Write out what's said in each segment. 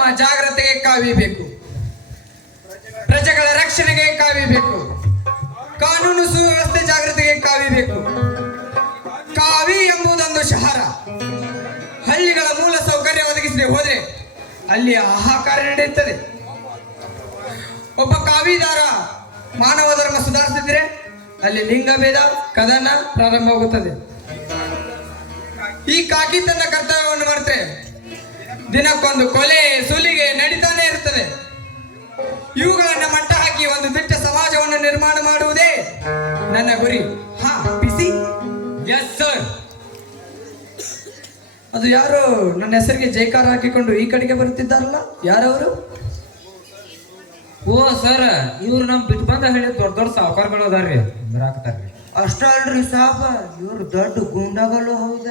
ನಮ್ಮ ಜಾಗ್ರತೆಗೆ ಕಾವಿ ಬೇಕು, ಪ್ರಜೆಗಳ ರಕ್ಷಣೆಗೆ ಕಾವಿ ಬೇಕು, ಕಾನೂನು ಸುವ್ಯವಸ್ಥೆ ಜಾಗೃತಿಗೆ ಕಾವಿ ಬೇಕು. ಕಾವಿ ಎಂಬುದೊಂದು ಶಹರ. ಹಳ್ಳಿಗಳ ಮೂಲ ಸೌಕರ್ಯ ಒದಗಿಸದೆ ಹೋದ್ರೆ ಅಲ್ಲಿ ಹಾಹಾಕಾರ ನಡೆಯುತ್ತದೆ. ಒಬ್ಬ ಕಾವಿದಾರ ಮಾನವ ಧರ್ಮ ಸುಧಾರಿಸಿದ್ರೆ ಅಲ್ಲಿ ಲಿಂಗಭೇದ ಕದನ ಪ್ರಾರಂಭವಾಗುತ್ತದೆ. ಈ ಕಾಕಿ ತನ್ನ ಕರ್ತವ್ಯವನ್ನು ಮಾಡ್ತಾರೆ, ದಿನಕ್ಕೊಂದು ಕೊಲೆ ಸುಲಿಗೆ ನಡೀತಾನೆ ಇರುತ್ತದೆ. ಇವುಗಳನ್ನ ಮಟ್ಟ ಹಾಕಿ ಒಂದು ದಿಟ್ಟ ಸಮಾಜವನ್ನು ನಿರ್ಮಾಣ ಮಾಡುವುದೇ ನನ್ನ ಗುರಿ. ಹಾ ಪಿಸಿ. Yes sir. ಅದು ಯಾರು ನನ್ನ ಹೆಸರಿಗೆ ಜೈಕಾರ ಹಾಕಿಕೊಂಡು ಈ ಕಡೆಗೆ ಬರುತ್ತಿದ್ದಾರಲ್ಲ, ಯಾರವರು? ಓ ಸರ್, ಇವ್ರು ನಮ್ ಬಿಟ್ಟು ಬಂದ ಹೇಳಿ ದೊಡ್ಡ ದೊಡ್ಡ ಸಾವುಕಾರಗಳು ಅದಾರ್ರಿ, ಬರಾಕತ್ತಾರ್ರಿ. ಅಷ್ಟ ಅಲ್ರಿ ಸಾಬ, ಇವ್ರು ದೊಡ್ಡ ಗುಂಡಗಳು ಹೌದ.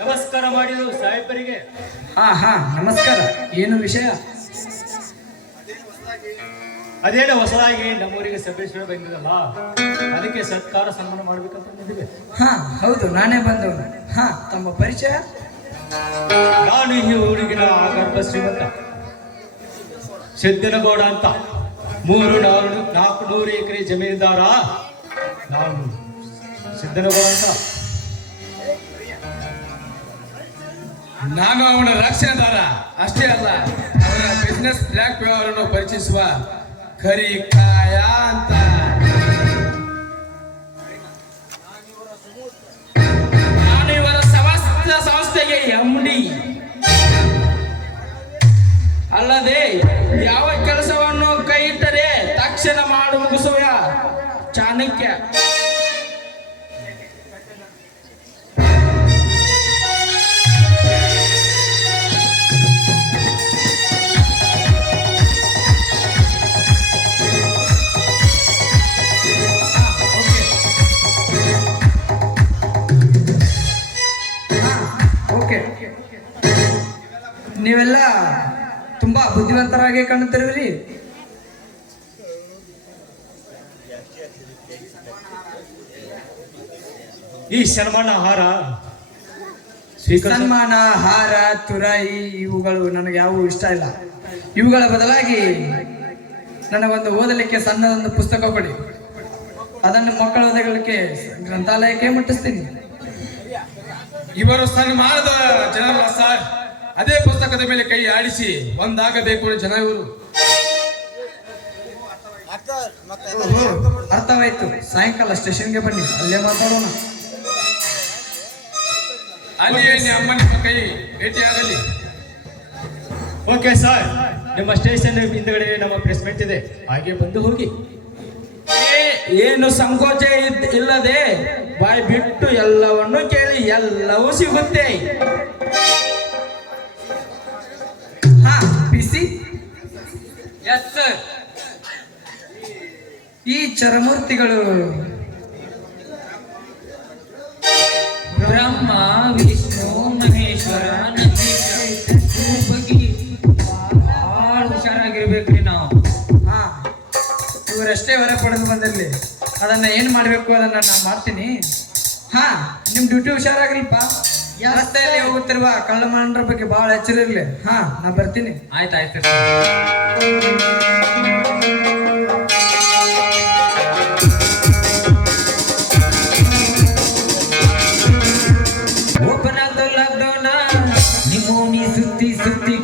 ನಮಸ್ಕಾರ ಮಾಡಿದ್ರು ಸಾಹೇಬರಿಗೆ. ಹಾ ನಮಸ್ಕಾರ. ಏನು ವಿಷಯ? ಅದೇನು ಹೊಸದಾಗಿ ನಮ್ಮೂರಿಗೆ ಸಭೇಶ್ವರ ಬಂದಿರಲ್ಲ, ಅದಕ್ಕೆ ಸತ್ಕಾರ ಸನ್ಮಾನ ಮಾಡ್ಬೇಕಂತ ಬಂದಿದ್ದೇವೆ. ಹಾ ಹೌದು, ನಾನೇ ಬಂದವನು. ಹಾ, ತಮ್ಮ ಪರಿಚಯ? ನಾನು ಈ ಊರಿಗಿನ ಆಗರ್ಭ ಶ್ರೀಮಂತ ಸಿದ್ದನಗೌಡ ಅಂತ. 300-400 ಎಕರೆ ಜಮೀನುದಾರ ನಾನು ಸಿದ್ದನಗೌಡ ಅಂತ. ನಾನು ಅವನ ರಕ್ಷಣೆದಾರ ಅಷ್ಟೇ ಅಲ್ಲ, ಅವನ ಬಿಸ್ನೆಸ್ ಬ್ಲ್ಯಾಕ್ ವ್ಯವಹಾರವನ್ನು ಪರಿಚಯಿಸುವ ಕರಿಕಾಯ ಅಂತ. ನಾನು ಇವರ ಸಮಸ್ತ ಸಂಸ್ಥೆಗೆ MD. ಅಲ್ಲದೆ ಯಾವ ಕೆಲಸವನ್ನು ಕೈ ಇಟ್ಟರೆ ತಕ್ಷಣ ಮಾಡಿ ಮುಗಿಸುವ ಚಾಣಕ್ಯ. ನೀವೆಲ್ಲ ತುಂಬಾ ಬುದ್ಧಿವಂತರಾಗಿ ಕಾಣುತ್ತಿರುವಿರಿ. ಈ ಸನ್ಮಾನ ಹಾರ ಸನ್ಮಾನ ಹಾರ ತುರಾಯಿ ಇವುಗಳು ನನಗೆ ಯಾವುವು ಇಷ್ಟ ಇಲ್ಲ. ಇವುಗಳ ಬದಲಾಗಿ ನನಗೊಂದು ಓದಲಿಕ್ಕೆ ಸಣ್ಣದೊಂದು ಪುಸ್ತಕ ಕೊಡಿ, ಅದನ್ನು ಮಕ್ಕಳ ಓದಲಿಕ್ಕೆ ಗ್ರಂಥಾಲಯಕ್ಕೆ ಮುಟ್ಟಿಸ್ತೀನಿ. ಇವರು ಸನ್ಮಾನದ ಜನರಲ್ಲ ಸರ್, ಅದೇ ಪುಸ್ತಕದ ಮೇಲೆ ಕೈ ಆಡಿಸಿ ಒಂದಾಗಬೇಕು ಜನ ಇವರು. ಅರ್ಥವಾಯ್ತು. ಸಾಯಂಕಾಲ ಸ್ಟೇಷನ್ಗೆ ಬನ್ನಿ, ಅಲ್ಲೇ ಮಾತಾಡೋಣ. ಅಲ್ಲಿ ಅಮ್ಮನ ಕೈ ಭೇಟಿಯಾಗಲಿ. ಓಕೆ ಸರ್, ನಿಮ್ಮ ಸ್ಟೇಷನ್ ಹಿಂದಗಡೆ ನಮ್ಮ ಪ್ರೆಸ್ಮೆಂಟ್ ಇದೆ, ಹಾಗೆ ಬಂದು ಹೋಗಿ. ಏನು ಸಂಕೋಚ ಇಲ್ಲದೆ ಬಾಯಿ ಬಿಟ್ಟು ಎಲ್ಲವನ್ನು ಕೇಳಿ, ಎಲ್ಲವೂ ಸಿಗುತ್ತೆ. ಹಾ ಪಿಸಿ. Yes sir. ಈ ಚರಮೂರ್ತಿಗಳು ಬ್ರಹ್ಮ ವಿಷ್ಣು ಮಹೇಶ್ವರ ಬಗ್ಗೆ ಬಹಳ ಹುಷಾರಾಗಿರ್ಬೇಕ್ರಿ ನಾವು. ಹಾ, ಇವರಷ್ಟೇ ಹೊರ ಪಡೆದು ಬಂದಿರಲಿ. ಅದನ್ನ ಏನ್ ಮಾಡ್ಬೇಕು ಅದನ್ನ ನಾನು ಮಾಡ್ತೀನಿ. ಹಾ, ನಿಮ್ ಡ್ಯೂಟಿ ಹುಷಾರಾಗ್ರಿಲ್ಪ. ರಸ್ತೆಯಲ್ಲಿ ಹೋಗುತ್ತಿರುವ ಕಳ್ಳಮಾಂಡ್ರ ಬಗ್ಗೆ ಬಹಳ ಎಚ್ಚರ ಇರ್ಲಿ. ಹಾ, ನಾ ಬರ್ತೀನಿ. ಆಯ್ತಾಯ್ತು. ಓಪನ್ ಆದ ಲಾಕ್ಡೌನ್ ನಿಮ್ಮೋನಿ ಸುತ್ತಿ ಸುತ್ತಿ